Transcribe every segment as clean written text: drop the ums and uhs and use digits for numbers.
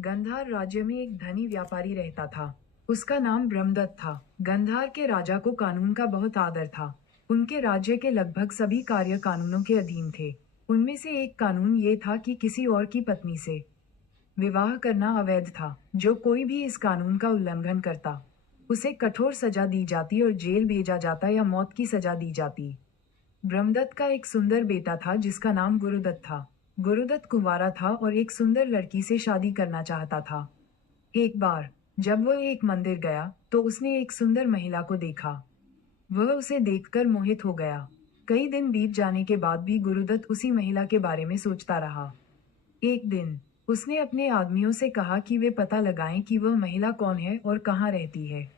गंधार राज्य में एक धनी व्यापारी रहता था। उसका नाम ब्रह्मदत्त था। गंधार के राजा को कानून का बहुत आदर था। उनके राज्य के लगभग सभी कार्य कानूनों के अधीन थे। उनमें से एक कानून ये था कि किसी और की पत्नी से विवाह करना अवैध था। जो कोई भी इस कानून का उल्लंघन करता, उसे कठोर सजा दी जाती और जेल भेजा जाता या मौत की सजा दी जाती। ब्रह्मदत्त का एक सुंदर बेटा था जिसका नाम गुरुदत्त था। गुरुदत्त कुंवारा था और एक सुंदर लड़की से शादी करना चाहता था। एक बार जब वह एक मंदिर गया तो उसने एक सुंदर महिला को देखा। वह उसे देखकर मोहित हो गया। कई दिन बीत जाने के बाद भी गुरुदत्त उसी महिला के बारे में सोचता रहा। एक दिन उसने अपने आदमियों से कहा कि वे पता लगाएं कि वह महिला कौन है और कहाँ रहती है।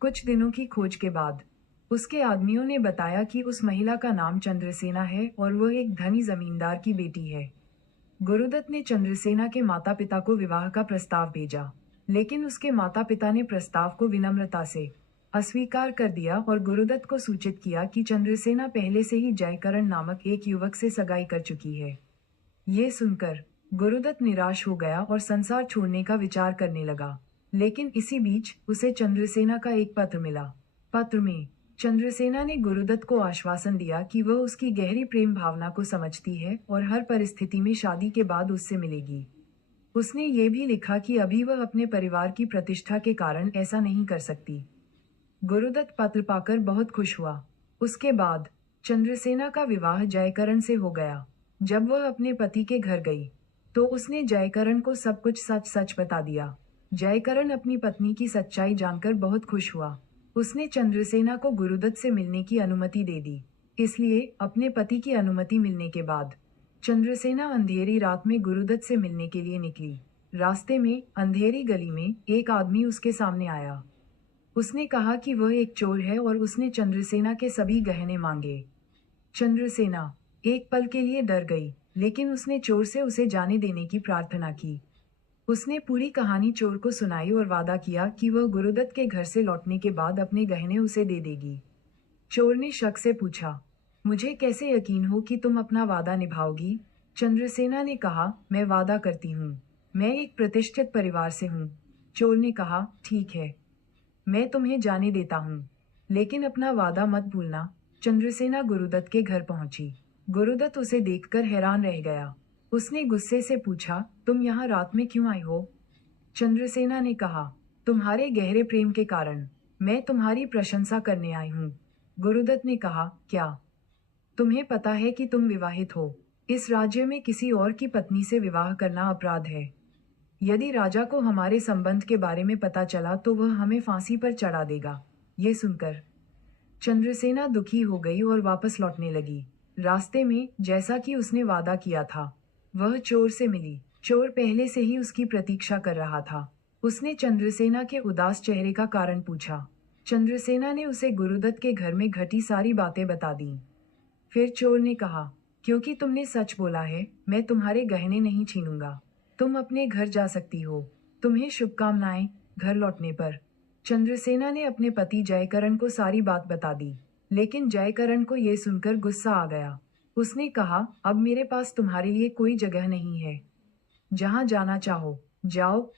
कुछ दिनों की खोज के बाद उसके आदमियों ने बताया कि उस महिला का नाम चंद्रसेना है और वह एक धनी जमींदार की बेटी है। गुरुदत्त ने चंद्रसेना के माता पिता को विवाह का प्रस्ताव भेजा, लेकिन उसके माता पिता ने प्रस्ताव को विनम्रता से अस्वीकार कर दिया और गुरुदत्त को सूचित किया कि चंद्रसेना पहले से ही जयकरण नामक एक युवक से सगाई कर चुकी है। ये सुनकर गुरुदत्त निराश हो गया और संसार छोड़ने का विचार करने लगा। लेकिन इसी बीच उसे चंद्रसेना का एक पत्र मिला। पत्र में चंद्रसेना ने गुरुदत्त को आश्वासन दिया कि वह उसकी गहरी प्रेम भावना को समझती है और हर परिस्थिति में शादी के बाद उससे मिलेगी। उसने ये भी लिखा कि अभी वह अपने परिवार की प्रतिष्ठा के कारण ऐसा नहीं कर सकती। गुरुदत्त पत्र पाकर बहुत खुश हुआ। उसके बाद चंद्रसेना का विवाह जयकरण से हो गया। जब वह अपने पति के घर गई तो उसने जयकरण को सब कुछ सच सच बता दिया। जयकरण अपनी पत्नी की सच्चाई जानकर बहुत खुश हुआ। उसने चंद्रसेना को गुरुदत्त से मिलने की अनुमति दे दी। इसलिए अपने पति की अनुमति मिलने के बाद चंद्रसेना अंधेरी रात में गुरुदत्त से मिलने के लिए निकली। रास्ते में अंधेरी गली में एक आदमी उसके सामने आया। उसने कहा कि वह एक चोर है और उसने चंद्रसेना के सभी गहने मांगे। चंद्रसेना एक पल के लिए डर गई, लेकिन उसने चोर से उसे जाने देने की प्रार्थना की। उसने पूरी कहानी चोर को सुनाई और वादा किया कि वह गुरुदत्त के घर से लौटने के बाद अपने गहने उसे दे देगी। चोर ने शक से पूछा, मुझे कैसे यकीन हो कि तुम अपना वादा निभाओगी? चंद्रसेना ने कहा, मैं वादा करती हूँ। मैं एक प्रतिष्ठित परिवार से हूँ। चोर ने कहा, ठीक है, मैं तुम्हें जाने देता हूँ, लेकिन अपना वादा मत भूलना। चंद्रसेना गुरुदत्त के घर पहुंची। गुरुदत्त उसे देखकर हैरान रह गया। उसने गुस्से से पूछा, तुम यहाँ रात में क्यों आई हो? चंद्रसेना ने कहा, तुम्हारे गहरे प्रेम के कारण मैं तुम्हारी प्रशंसा करने आई हूँ। गुरुदत्त ने कहा, क्या तुम्हें पता है कि तुम विवाहित हो? इस राज्य में किसी और की पत्नी से विवाह करना अपराध है। यदि राजा को हमारे संबंध के बारे में पता चला तो वह हमें फांसी पर चढ़ा देगा। ये सुनकर चंद्रसेना दुखी हो गई और वापस लौटने लगी। रास्ते में जैसा कि उसने वादा किया था, वह चोर से मिली। चोर पहले से ही उसकी प्रतीक्षा कर रहा था। उसने चंद्रसेना के उदास चेहरे का कारण पूछा। चंद्रसेना ने उसे गुरुदत्त के घर में घटी सारी बातें बता दी। फिर चोर ने कहा, क्योंकि तुमने सच बोला है, मैं तुम्हारे गहने नहीं छीनूंगा। तुम अपने घर जा सकती हो। तुम्हें शुभकामनाएं घर लौटने पर। चंद्रसेना ने अपने पति जयकरण को सारी बात बता दी, लेकिन जयकरण को यह सुनकर गुस्सा आ गया। उसने कहा, अब मेरे पास तुम्हारे लिए कोई जगह नहीं है। जहां जाना चाहो जाओ,